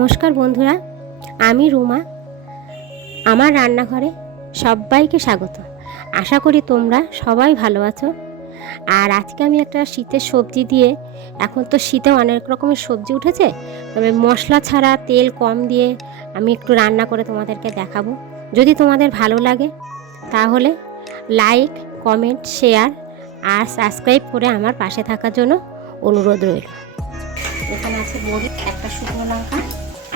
নমস্কার বন্ধুরা, আমি রুমা। আমার রান্নাঘরে সবাইকে স্বাগত। আশা করি তোমরা সবাই ভালো আছো। আর আজকে আমি একটা শীতের সবজি দিয়ে, এখন তো শীতে অনেক রকমের সবজি উঠেছে, তবে মশলা ছাড়া, তেল কম দিয়ে আমি একটু রান্না করে তোমাদেরকে দেখাবো। যদি তোমাদের ভালো লাগে, তাহলে লাইক, কমেন্ট, শেয়ার আর সাবস্ক্রাইব করে আমার পাশে থাকার জন্য অনুরোধ রইল। এখানে আছে বড়ি, একটা শুকনো লঙ্কা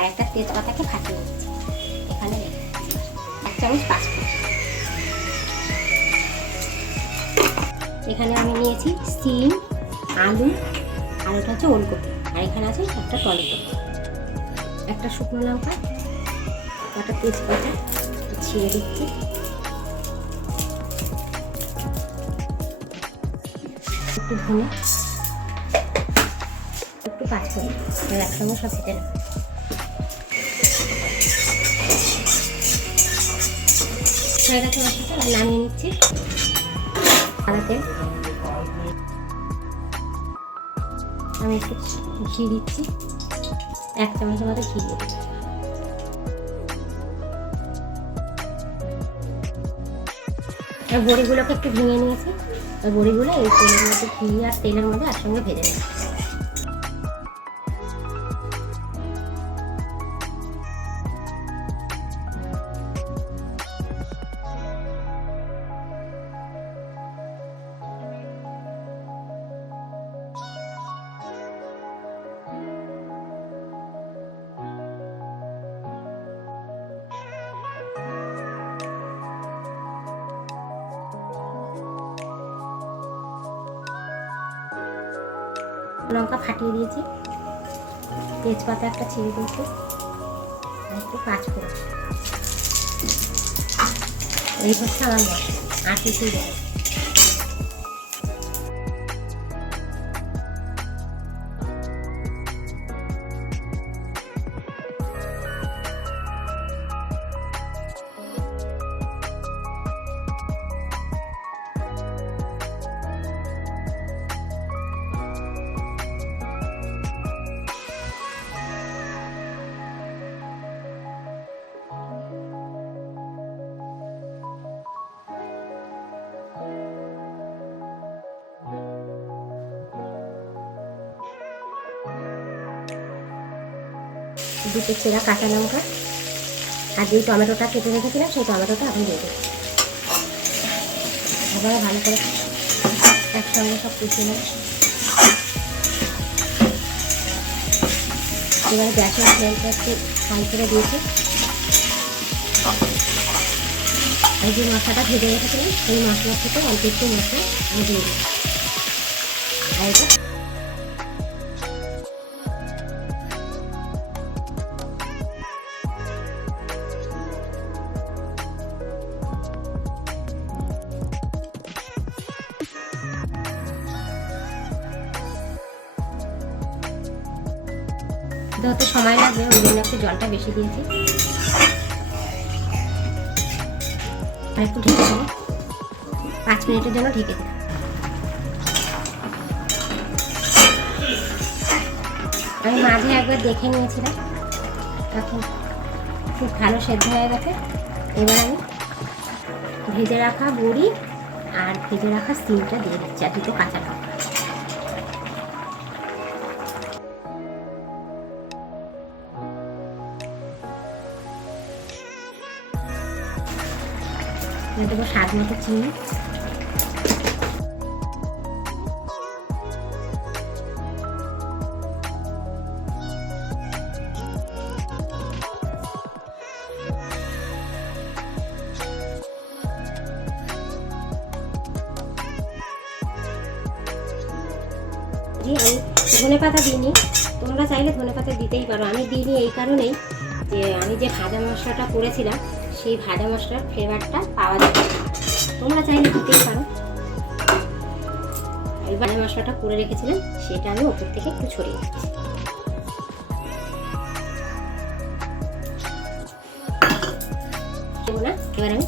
আর একটা তেজপাতাকে ফাটিয়ে নিচ্ছি। এখানে দিচ্ছি। এক চামচ পাঁচফোড়ন। এখানে আমি নিয়েছি সিম আলু, আর এটা হচ্ছে ওলকপি। আর এখানে আছে একটা টমেটো। একটা শুকনো লঙ্কা, একটা তেজপাতা ছিঁড়ে দিচ্ছি। একটু ধনে, একটু পাঁচ মিনিট একসঙ্গে সব কেটে নেব হয়ে গেছে মশলাটা আর নামিয়ে নিচ্ছি। সাদা তেল আমি একটু ঘি দিচ্ছি। এক চামচের মতো ঘি দিচ্ছি। বড়িগুলোকে একটু ভেঙে নিয়েছি। আর বড়িগুলো এই তেলের মধ্যে ঘি আর তেলের মধ্যে একসঙ্গে ভেজে নেব লঙ্কা ফাটিয়ে দিয়েছি। তেজপাতা একটা ছিঁড়ে দিয়েছি। একটু পাঁচ করে এই হচ্ছে আমার মশলা। আর কিছু দেয় দুটো চেরা কাঁচা লঙ্কা আর যেই টমেটোটা কেটে রেখেছিলাম, সেই টমেটোটা এখন দিয়ে দেবো আবার ভালো করে একসঙ্গে সব কুচিয়ে এবার গ্যাসের ফ্লেমটা একটু হাই করে দিয়েছি। আর যে মশলাটা ভেজে রেখেছিলাম, সেই মশলা থেকে অল্প একটু মশলা আমি দিয়ে দিই আর এটা যত সময় লাগবে, ওই জন্য একটু জলটা বেশি দিয়েছি। একটু ঢেকে পাঁচ মিনিটের জন্য ঢেকে দেবো আমি মাঝে একবার দেখে নিয়েছিলাম এখন খুব ভালো সেদ্ধ হয়ে গেছে। এবার আমি ভেজে রাখা বড়ি আর ভেজে রাখা সিমটা দিয়ে দিচ্ছি, আর দুটো কাঁচা দিয়ে দেবো স্বাদ মতো চিনি। আমি ধনে পাতা দিইনি। তোমরা চাইলে ধনে পাতা দিতেই পারো। আমি দিইনি এই কারণেই যে আমি যে ভাজা মশলাটা করেছিলাম সেই ভাজা মশলার ফ্লেভারটা পাওয়া যাবে। তোমরা চাইলে দিতেই পারো। এই ভাজা মশলাটা করে রেখেছিলাম, সেটা আমি ওপর থেকে একটু ছড়িয়ে দিচ্ছি। এবার আমি